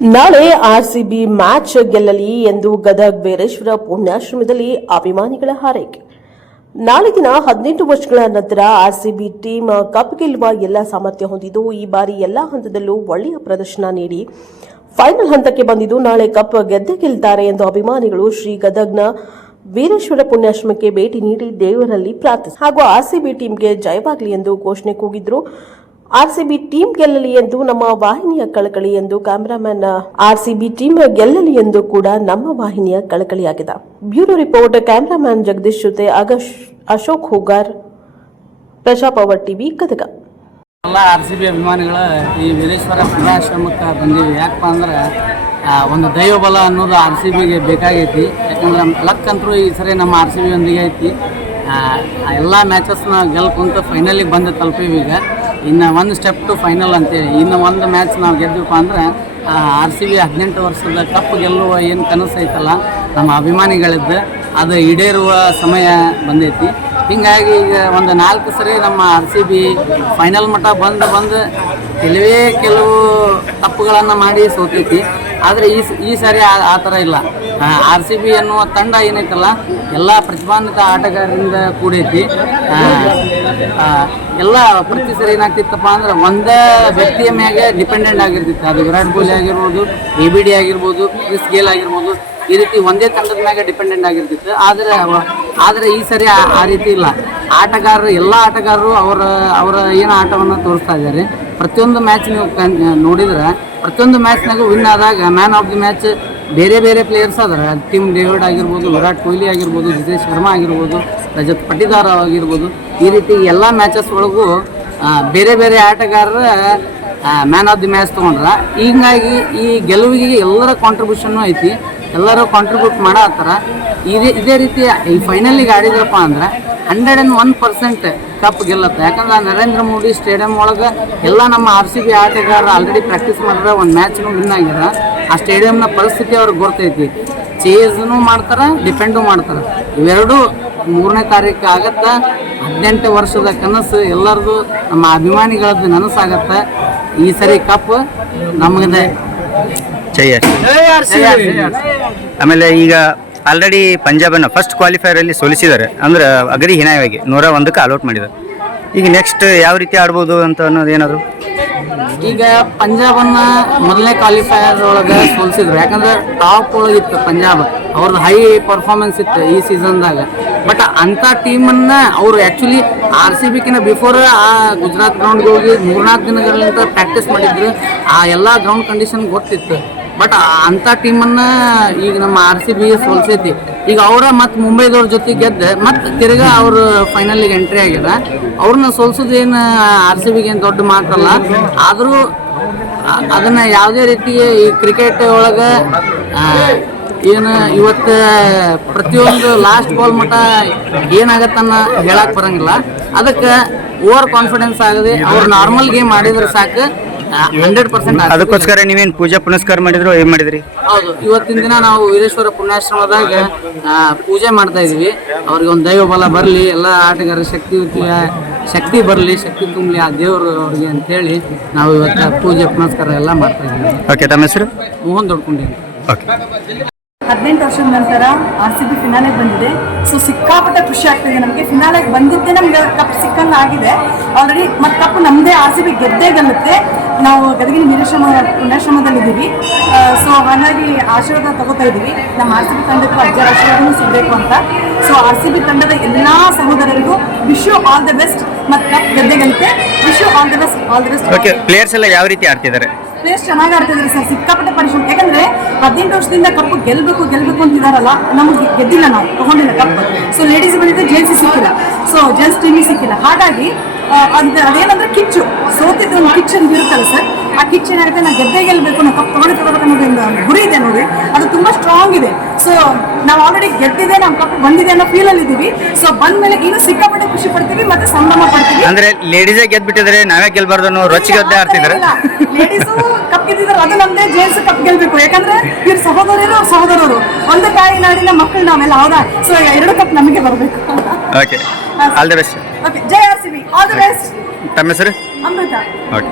ನಾಳೆ RCB match ಗೆಲ್ಲಲಿ ಎಂದು ಗದಗ ವೀರೇಶ್ವರ ಪುಣ್ಯಾಶ್ರಮದಲ್ಲಿ ಅಭಿಮಾನಿಗಳ ಹಾರೈಕೆ. ನಾಳೆ ದಿನ 18 ವರ್ಷಗಳ ನಂತರ ಆರ್ಸಿಬಿ ಟೀಮ್ ಕಪ್ ಗೆಲ್ಲುವ ಎಲ್ಲ ಸಾಮರ್ಥ್ಯ ಹೊಂದಿದ್ದು, ಈ ಬಾರಿ ಎಲ್ಲಾ ಹಂತದಲ್ಲೂ ಒಳ್ಳೆಯ ಪ್ರದರ್ಶನ ನೀಡಿ ಫೈನಲ್ ಹಂತಕ್ಕೆ ಬಂದಿದ್ದು, ನಾಳೆ ಕಪ್ ಗೆದ್ದೇ ಗೆಲ್ತಾರೆ ಎಂದು ಅಭಿಮಾನಿಗಳು ಶ್ರೀ ಗದಗ್ನ ವೀರೇಶ್ವರ ಪುಣ್ಯಾಶ್ರಮಕ್ಕೆ ಭೇಟಿ ನೀಡಿ ದೇವರಲ್ಲಿ ಪ್ರಾರ್ಥಿಸಿ ಹಾಗೂ ಆರ್ಸಿಬಿ ಟೀಮ್ಗೆ ಜಯವಾಗಲಿ ಎಂದು ಘೋಷಣೆ ಕೂಗಿದ್ರು. ಆರ್ಸಿಬಿ ಟೀಮ್ ಗೆಲ್ಲಲಿ ಎಂದು ನಮ್ಮ ವಾಹಿನಿಯ ಕಳಕಳಿ ಎಂದು ಕ್ಯಾಮರಾಮನ್. ಆರ್ಸಿಬಿ ಟೀಮ್ ಗೆಲ್ಲಲಿ ಎಂದು ಕೂಡ ನಮ್ಮ ವಾಹಿನಿಯ ಕಳಕಳಿಯಾಗಿದೆ. ಬ್ಯೂರೋ ರಿಪೋರ್ಟ್ ಕ್ಯಾಮರಾಮನ್ ಜಗದೀಶ್ ಜೊತೆ ಅಶೋಕ್ ಹುಗಾರ್, ಪ್ರಜಾಪವರ್ ಟಿವಿ, ಗದಗ. ಎಲ್ಲ ಆರ್ಸಿಬಿ ಅಭಿಮಾನಿಗಳು ಈ ವೀರೇಶ್ವರ ಪುಣ್ಯಾಶ್ರಮಕ್ಕೆ ಬಂದೀವಿ. ಯಾಕಪ್ಪ ಅಂದ್ರೆ ಒಂದು ದೈವಬಲ ಅನ್ನೋದು ಆರ್ಸಿಬಿಗೆ ಬೇಕಾಗೈತಿ. ಯಾಕಂದ್ರೆ ಲಕ್ ಅಂತೂ ಈ ಸರಿ ನಮ್ಮ ಆರ್ಸಿಬಿ ಒಂದಿಗೆ ಐತಿ. ಎಲ್ಲ ಮ್ಯಾಚಸ್ನ ಗೆಲ್ಕೊಂತ ಫೈನಲಿಗೆ ಬಂದು ತಲುಪೀವಿ. ಈಗ ಇನ್ನು ಒಂದು ಸ್ಟೆಪ್ ಟು ಫೈನಲ್ ಅಂತೇಳಿ ಇನ್ನು ಒಂದು ಮ್ಯಾಚ್ ನಾವು ಗೆದ್ದಿವಪ್ಪ ಅಂದ್ರೆ ಆರ್ಸಿಬಿ 18 ವರ್ಷದ ಕಪ್ ಗೆಲ್ಲುವ ಏನು ಕನಸು ಐತಲ್ಲ ನಮ್ಮ ಅಭಿಮಾನಿಗಳಿದ್ದು ಅದು ಈಡೇರುವ ಸಮಯ ಬಂದೈತಿ. ಹೀಗಾಗಿ ಈಗ ಒಂದು 4 ಸರಿ ನಮ್ಮ ಆರ್ಸಿಬಿ ಫೈನಲ್ ಮಟ್ಟ ಬಂದು ಕೆಲವು ತಪ್ಪುಗಳನ್ನು ಮಾಡಿ ಸೋತೈತಿ. ಆದರೆ ಈ ಸಾರಿ ಆ ಥರ ಇಲ್ಲ. ಆರ್ಸಿಬಿ ಅನ್ನುವ ತಂಡ ಏನೈತಲ್ಲ ಎಲ್ಲ ಪ್ರತಿಭಾನ್ವಿತ ಆಟಗಾರರಿಂದ ಕೂಡೈತಿ. ಎಲ್ಲ ಪ್ರತಿ ಸರಿ ಏನಾಗ್ತಿತ್ತಪ್ಪ ಅಂದ್ರೆ ಒಂದೇ ವ್ಯಕ್ತಿಯ ಮ್ಯಾಗೆ ಡಿಪೆಂಡೆಂಟ್ ಆಗಿರ್ತಿತ್ತು. ಅದು ವಿರಾಟ್ ಕೊಹ್ಲಿ ಆಗಿರ್ಬೋದು, ABD ಆಗಿರ್ಬೋದು, ಕ್ರಿಸ್ ಗೇಲ್ ಆಗಿರ್ಬೋದು, ಈ ರೀತಿ ಒಂದೇ ತಂಡದ ಮ್ಯಾಗೆ ಡಿಪೆಂಡೆಂಟ್ ಆಗಿರ್ತಿತ್ತು. ಆದರೆ ಈ ಸರಿ ಆ ರೀತಿ ಇಲ್ಲ. ಆಟಗಾರರು ಎಲ್ಲ ಆಟಗಾರರು ಅವರ ಏನು ಆಟವನ್ನು ತೋರಿಸ್ತಾ ಇದ್ದಾರೆ. ಪ್ರತಿಯೊಂದು ಮ್ಯಾಚ್ ನೀವು ನೋಡಿದ್ರೆ ಪ್ರತಿಯೊಂದು ಮ್ಯಾಚ್ನಾಗೂ ವಿನ್ ಆದಾಗ ಮ್ಯಾನ್ ಆಫ್ ದಿ ಮ್ಯಾಚ್ ಬೇರೆ ಪ್ಲೇಯರ್ಸ್ ಅದಾರೆ. ಟಿಮ್ ಡೇವಿಡ್ ಆಗಿರ್ಬೋದು, ವಿರಾಟ್ ಕೊಹ್ಲಿ ಆಗಿರ್ಬೋದು, ಜಿತೇಶ್ ಶರ್ಮಾ ಆಗಿರ್ಬೋದು, ರಜತ್ ಪಟಿದಾರ್ ಆಗಿರ್ಬೋದು, ಈ ರೀತಿ ಎಲ್ಲ ಮ್ಯಾಚಸ್ ಒಳಗೂ ಬೇರೆ ಆಟಗಾರರ ಮ್ಯಾನ್ ಆಫ್ ದಿ ಮ್ಯಾಚ್ ತೊಗೊಂಡ್ರೆ. ಹೀಗಾಗಿ ಈ ಗೆಲುವಿಗೆ ಎಲ್ಲರ ಕಾಂಟ್ರಿಬ್ಯೂಷನ್ನು ಐತಿ. ಎಲ್ಲರೂ ಕಾಂಟ್ರಿಬ್ಯೂಟ್ ಮಾಡತ್ತಾರ. ಇದೇ ರೀತಿ ಈ ಫೈನಲಿಗೆ ಆಡಿದ್ರಪ್ಪ ಅಂದ್ರೆ 101% ಕಪ್ ಗೆಲ್ಲತ್ತೆ. ಯಾಕಂದ್ರೆ ನರೇಂದ್ರ ಮೋದಿ ಸ್ಟೇಡಿಯಂ ಒಳಗೆ ಎಲ್ಲ ನಮ್ಮ ಆರ್ಸಿಬಿ ಆಟಗಾರರು ಆಲ್ರೆಡಿ ಪ್ರಾಕ್ಟೀಸ್ ಮಾಡಿದ್ರೆ ಒಂದು ಮ್ಯಾಚ್ನೂ ವಿನ್ ಆಗ್ಯಾರ. ಆ ಸ್ಟೇಡಿಯಂನ ಪರಿಸ್ಥಿತಿ ಅವ್ರಿಗೆ ಗೊತ್ತೈತಿ. ಚೇಸ್ನು ಮಾಡ್ತಾರೆ, ಡಿಫೆಂಡು ಮಾಡ್ತಾರೆ. ಇವೆರಡೂ 3ನೇ ತಾರೀಕು ಆಗತ್ತೆ. 18 ವರ್ಷದ ಕನಸು ಎಲ್ಲರದು ನಮ್ಮ ಅಭಿಮಾನಿಗಳದ್ದು ನನಸಾಗತ್ತೆ. ಈ ಸರಿ ಕಪ್ ನಮಗೆ. ಆಮೇಲೆ ಈಗ ಆಲ್ರೆಡಿ ಪಂಜಾಬನ್ನು ಫಸ್ಟ್ ಕ್ವಾಲಿಫೈರ್ ಅಲ್ಲಿ ಸೋಲಿಸಿದ್ದಾರೆ. ಅಂದ್ರೆ ಅಗದಿ ಹೀನಾಯವಾಗಿ 101ಕ್ಕೆ ಆಲ್ಔಟ್ ಮಾಡಿದ್ದಾರೆ. ಈಗ ನೆಕ್ಸ್ಟ್ ಯಾವ ರೀತಿ ಆಡ್ಬೋದು ಅಂತ ಅನ್ನೋದು ಏನಾದ್ರು? ಈಗ ಪಂಜಾಬನ್ನ ಮೊದಲನೇ ಕ್ವಾಲಿಫೈಯರ್ ಒಳಗೆ ಸೋಲಿಸಿದ್ರು. ಯಾಕಂದ್ರೆ ಟಾಪ್ ಒಳಗಿತ್ತು ಪಂಜಾಬ್, ಅವ್ರದ್ದು ಹೈ ಪರ್ಫಾರ್ಮೆನ್ಸ್ ಇತ್ತು ಈ ಸೀಸನ್ದಾಗ. ಬಟ್ ಅಂಥ ಟೀಮನ್ನ ಅವರು ಆ್ಯಕ್ಚುಲಿ RCBಕಿನ್ನ ಬಿಫೋರ್ ಆ ಗುಜರಾತ್ ಗ್ರೌಂಡ್ಗೆ ಹೋಗಿ 3-4 ದಿನಗಳಿಂದ ಪ್ರಾಕ್ಟೀಸ್ ಮಾಡಿದ್ರು. ಆ ಎಲ್ಲ ಗ್ರೌಂಡ್ ಕಂಡೀಷನ್ ಗೊತ್ತಿತ್ತು. ಬಟ್ ಅಂಥ ಟೀಮನ್ನು ಈಗ ನಮ್ಮ RCB ಸೋಲ್ಸೈತಿ. ಈಗ ಅವರ ಮತ್ತು ಮುಂಬೈದವ್ರ ಜೊತೆ ಗೆದ್ದು ಮತ್ತು ತಿರ್ಗಾ ಅವರು ಫೈನಲಿಗೆ ಎಂಟ್ರಿ ಆಗ್ಯದ. ಅವ್ರನ್ನ ಸೋಲ್ಸೋದೇನು RCBಗೆ ಏನು ದೊಡ್ಡ ಮಾತಲ್ಲ. ಆದರೂ ಅದನ್ನು ಯಾವುದೇ ರೀತಿ ಈ ಕ್ರಿಕೆಟ್ ಒಳಗೆ ಏನು ಇವತ್ತು ಪ್ರತಿಯೊಂದು ಲಾಸ್ಟ್ ಬಾಲ್ ಮಟ್ಟ ಏನಾಗತ್ತನ್ನ ಹೇಳಕ್ಕೆ ಬರೋಂಗಿಲ್ಲ. ಅದಕ್ಕೆ ಓವರ್ ಕಾನ್ಫಿಡೆನ್ಸ್ ಆಗದೆ ಅವ್ರು ನಾರ್ಮಲ್ ಗೇಮ್ ಆಡಿದ್ರೆ ಸಾಕು 100%. ಅದಕ್ಕೋಸ್ಕರ ನೀವೇನು ಪೂಜಾ ಪುನಸ್ಕಾರ ಮಾಡಿದ್ರು, ಏನು ಮಾಡಿದ್ರಿ? ಹೌದು, ಇವತ್ತಿನ ದಿನ ನಾವು ವೀರೇಶ್ವರ ಪುಣ್ಯಾಶ್ರಮದಾಗ ಪೂಜೆ ಮಾಡ್ತಾ ಇದ್ವಿ. ಅವ್ರಿಗೆ ಒಂದು ದೈವ ಬಲ ಬರಲಿ, ಎಲ್ಲ ಆಟಗಾರರ ಶಕ್ತಿ ಬರಲಿ, ಶಕ್ತಿ ತುಂಬಲಿ ಆ ದೇವರು ಅವ್ರಿಗೆ ಅಂತೇಳಿ ನಾವು ಇವತ್ತು ಪೂಜೆ ಪುನಸ್ಕಾರ ಎಲ್ಲ ಮಾಡ್ತಾ ಇದ್ವಿ. ಓಕೆ, ತಮ್ಮ ಹೆಸರು? ಮೋಹನ್ ದೊಡ್ಕೊಂಡಿವಿ. ಓಕೆ. 18 ವರ್ಷದ ನಂತರ RCB ಫಿನಾಲೆಗೆ ಬಂದಿದೆ. ಸೊ ಸಿಕ್ಕಾಪಟ್ಟೆ ಖುಷಿ ಆಗ್ತಿದೆ ನಮಗೆ. ಫಿನಾಲೆಗೆ ಬಂದಿದ್ದೇ ನಮ್ಗೆ ಕಪ್ ಸಿಕ್ಕಂಗೆ ಆಗಿದೆ ಆಲ್ರೆಡಿ. ಮತ್ತು ಕಪ್ ನಮ್ಮದೇ, RCB ಗೆದ್ದೇ ಗೆಲ್ಲುತ್ತೆ. ನಾವು ಗದಗಿನ ಪುಣ್ಯಾಶ್ರಮದಲ್ಲಿದ್ದೀವಿ. ಸೊ ಹಾಗಾಗಿ ಆಶೀರ್ವಾದ ತಗೋತಾ ಇದ್ದೀವಿ. ನಮ್ಮ RCB ತಂಡಕ್ಕೂ ಅಜ್ಜರ ಆಶೀರ್ವಾದನೂ ಸಿಗಬೇಕು ಅಂತ. ಸೊ RCB ತಂಡದ ಎಲ್ಲ ಸಹೋದರರಿಗೂ wish you all the best. ಮತ್ತು ಕಪ್ ಗೆದ್ದೇ ಗೆಲ್ಲುತ್ತೆ. Wish you all the best. Okay, players ಎಲ್ಲ ಯಾವ ರೀತಿ ಆಡ್ತಿದ್ದಾರೆ? ಪ್ಲೇಯರ್ಸ್ ಚೆನ್ನಾಗಿ ಆಡ್ತಿದ್ದಾರೆ ಸರ್, ಸಿಕ್ಕಾಪಟ್ಟೆ ಪರಿಶ್ರಮ. ಯಾಕಂದ್ರೆ 18 ವರ್ಷದಿಂದ ಕಪ್ ಗೆಲ್ಲಬೇಕು ಅಂತಿದಾರಲ್ಲ, ನಮಗೆ ಗೆದ್ದಿಲ್ಲ, ನಾವು ತಗೊಂಡಿಲ್ಲ ಕಪ್. ಸೊ ಲೇಡೀಸ್ ಬಂದಿದ್ರೆ ಜೆಂಟ್ಸ್ ಸಿಕ್ಕಿಲ್ಲ, ಸೊ ಜೆಂಟ್ಸ್ ಟೀಮಿಗೆ ಸಿಕ್ಕಿಲ್ಲ. ಹಾಗಾಗಿ ಅದೇನಂದ್ರೆ ಕಿಚ್ಚು, ಸೋತಿದ್ದು ಒಂದು ಕಿಚ್ಚು ಅಂತ ಇರುತ್ತಲ್ಲ ಸರ್. ಆ ಕಿಚ್ಚು ಏನಾಗುತ್ತೆ, ನಾವು ಗೆದ್ದೇ ಗೆಲ್ಲಬೇಕು, ನಾವು ಕಪ್ ತಗೋಬೇಕು ಅನ್ನೋದೊಂದು ಗುರಿ ಇದೆ ನೋಡಿ, ಅದು ತುಂಬಾ ಸ್ಟ್ರಾಂಗ್ ಇದೆ. ಸೊ ನಾವು ಆಲ್ರೆಡಿ ಗೆದ್ದಿದೆ, ನಮ್ಮ ಕಪ್ ಬಂದಿದೆ ಅನ್ನೋ ಫೀಲಲ್ಲಿ ಇದ್ದೀವಿ. ಸೊ ಬಂದ್ಮೇಲೆ ಇನ್ನೂ ಸಿಕ್ಕಾಪಟ್ಟೆ ಖುಷಿ ಪಡ್ತೀವಿ ಮತ್ತೆ ಸಂಭ್ರಮ ಪಡ್ತೀವಿ. ಅಂದ್ರೆ ಲೇಡೀಸೇ ಗೆದ್ಬಿಟ್ಟಿದ್ರೆ ನಾವೇ ಗೆಲ್ಬಾರ್ದು ಅನ್ನೋ ರೊಚ್ಚಿಗದ್ದೆ ಆಡ್ತಿದ್ದಾರೆ. ಲೇಡೀಸು ಕಪ್ ಗೆದ್ದಿದ್ದಾರೆ, ಅದು ನಮ್ದೇ. ಜೆಂಟ್ಸ್ ಕಪ್ ಗೆಲ್ಬೇಕು, ಯಾಕಂದ್ರೆ ಇವ್ರ ಸಹೋದರರು ಒಂದು ತಾಯಿ ನಾಡಿನ ಮಕ್ಕಳು ನಾವೆಲ್ಲ, ಹೌದಾ? ಸೊ 2 ಕಪ್ ನಮಗೆ ಬರಬೇಕು. Okay, all the best. Okay, Jai RCB, all the best. ತಮ್ಮ ಹೆಸರು? ಅಮೃತ. ಓಕೆ.